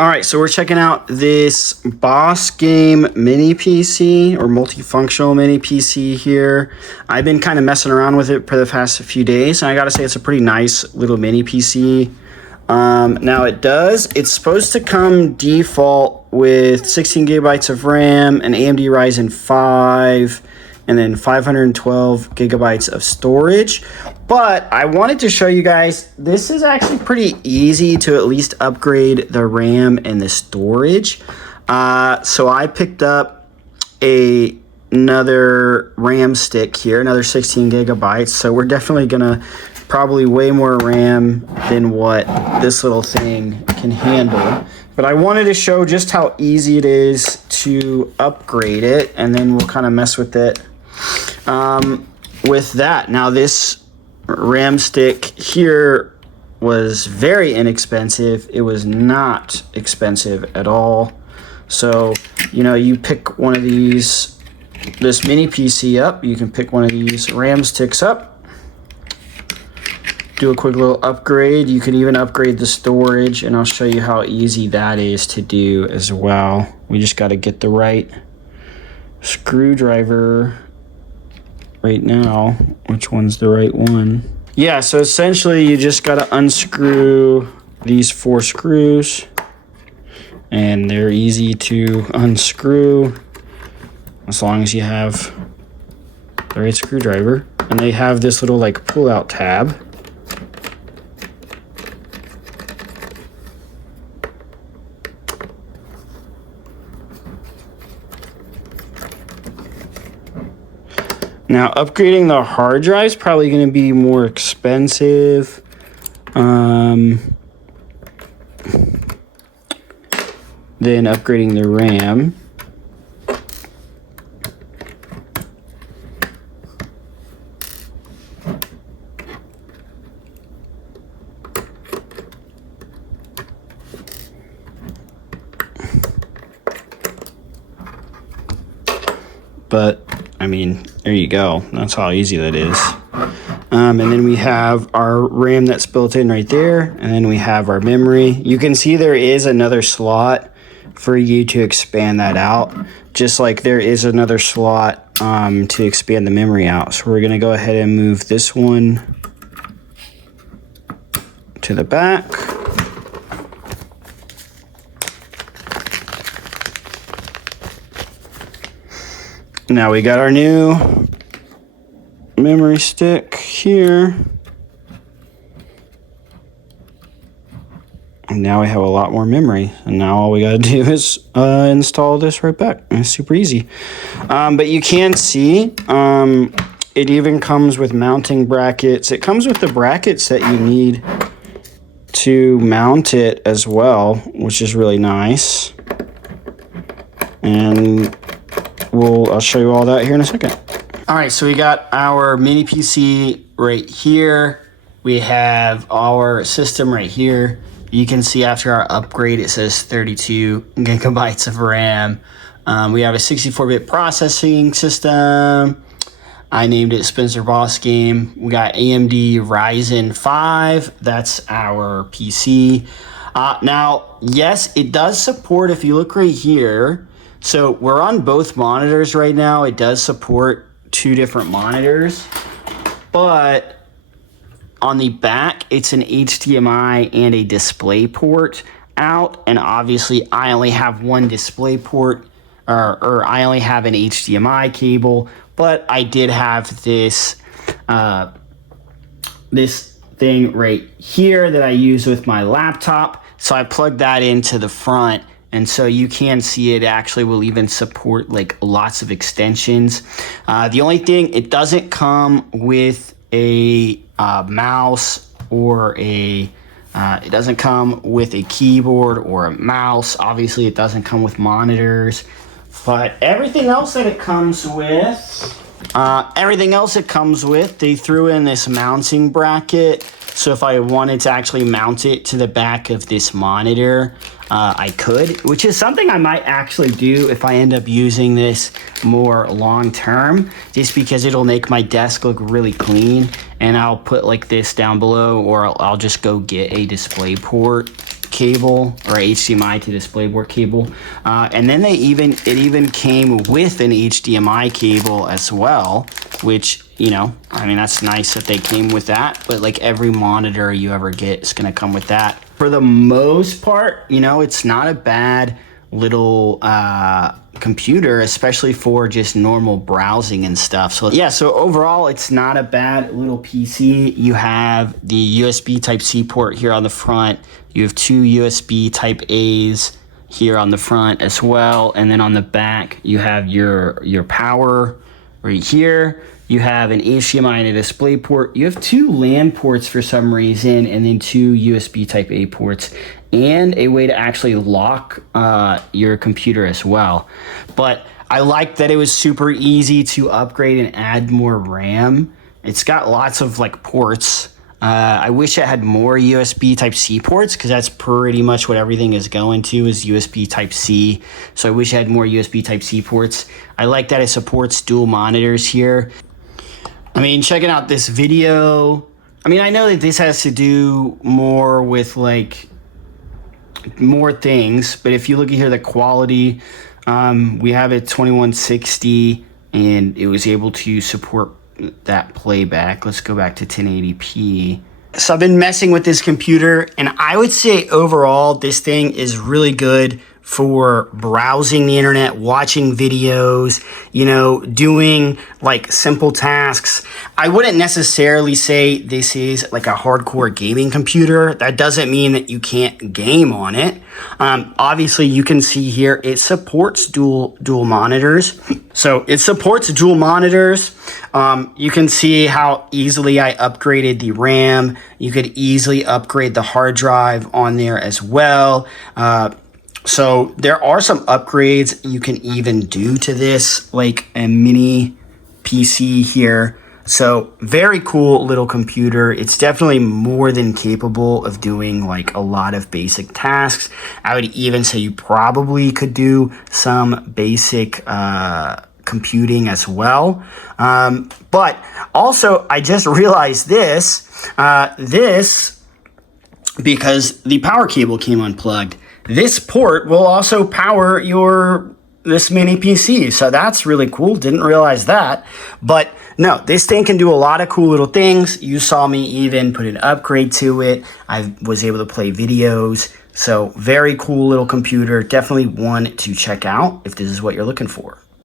All right, so we're checking out this BOSGAME Mini PC or multifunctional Mini PC here. I've been kind of messing around with it for the past few days, and I gotta say it's a pretty nice little Mini PC. Now it's supposed to come default with 16 gigabytes of RAM, an AMD Ryzen 5, and then 512 gigabytes of storage. But I wanted to show you guys, this is actually pretty easy to at least upgrade the RAM and the storage. So I picked up another RAM stick here, another 16 gigabytes. So we're definitely gonna probably way more RAM than what this little thing can handle. But I wanted to show just how easy it is to upgrade it, and then we'll kind of mess with it with that. Now this RAM stick here was very inexpensive. It was not expensive at all. So, you know, you pick one of these, this Mini PC up, you can pick one of these RAM sticks up, do a quick little upgrade. You can even upgrade the storage, and I'll show you how easy that is to do as well. We just got to get the right screwdriver right now. Which one's the right one? Yeah, so essentially you just got to unscrew these 4 screws, and they're easy to unscrew as long as you have the right screwdriver. And they have this little like pull out tab. Now, upgrading the hard drive is probably going to be more expensive. Than upgrading the RAM. But I mean, there you go. That's how easy that is. And then we have our RAM that's built in right there. And then we have our memory. You can see there is another slot for you to expand that out. Just like there is another slot to expand the memory out. So we're going to go ahead and move this one to the back. Now we got our new memory stick here. And now we have a lot more memory. And now all we got to do is install this right back. And it's super easy. But you can see it even comes with mounting brackets. It comes with the brackets that you need to mount it as well, which is really nice. And I'll show you all that here in a second. All right, so we got our Mini PC right here. We have our system right here. You can see after our upgrade, it says 32 gigabytes of RAM. We have a 64-bit processing system. I named it Spencer BOSGAME. We got AMD Ryzen 5. That's our PC. Now, yes, it does support, if you look right here, so we're on both monitors right now. It does support 2 different monitors, but on the back, it's an HDMI and a display port out. And obviously I only have one display port, or I only have an HDMI cable, but I did have this, this thing right here that I use with my laptop. So I plugged that into the front. And so you can see it actually will even support like lots of extensions. The only thing, it doesn't come with a mouse or it doesn't come with a keyboard or a mouse. Obviously it doesn't come with monitors, but everything else that it comes with, they threw in this mounting bracket. So if I wanted to actually mount it to the back of this monitor, I could, which is something I might actually do if I end up using this more long term, just because it'll make my desk look really clean. And I'll put like this down below, or I'll just go get a display port cable or HDMI to DisplayPort cable. And then it even came with an HDMI cable as well, which, you know, I mean, that's nice that they came with that, but like every monitor you ever get is gonna come with that. For the most part, you know, it's not a bad little computer, especially for just normal browsing and stuff. So yeah, so overall it's not a bad little PC. You have the USB Type-C port here on the front. You have two USB Type-A's here on the front as well, and then on the back you have your power right here. You have an HDMI and a display port. You have two LAN ports for some reason, and then two USB Type-A ports, and a way to actually lock your computer as well. But I like that it was super easy to upgrade and add more RAM. It's got lots of like ports. I wish it had more USB Type-C ports, because that's pretty much what everything is going to, is USB Type-C. So I wish it had more USB Type-C ports. I like that it supports dual monitors here. I mean, checking out this video, I mean, I know that this has to do more with like more things, but if you look at here, the quality, we have it 2160 and it was able to support that playback. Let's go back to 1080p. So I've been messing with this computer, and I would say overall this thing is really good for browsing the internet, watching videos, you know, doing like simple tasks. I wouldn't necessarily say this is like a hardcore gaming computer. That doesn't mean that you can't game on it. Obviously you can see here it supports dual monitors. So it supports dual monitors. You can see how easily I upgraded the RAM. You could easily upgrade the hard drive on there as well. So there are some upgrades you can even do to this, like a mini PC here. So very cool little computer. It's definitely more than capable of doing like a lot of basic tasks. I would even say you probably could do some basic computing as well. But also I just realized this, because the power cable came unplugged. This port will also power this mini PC. So that's really cool. Didn't realize that. But no, this thing can do a lot of cool little things. You saw me even put an upgrade to it. I was able to play videos. So very cool little computer. Definitely one to check out if this is what you're looking for.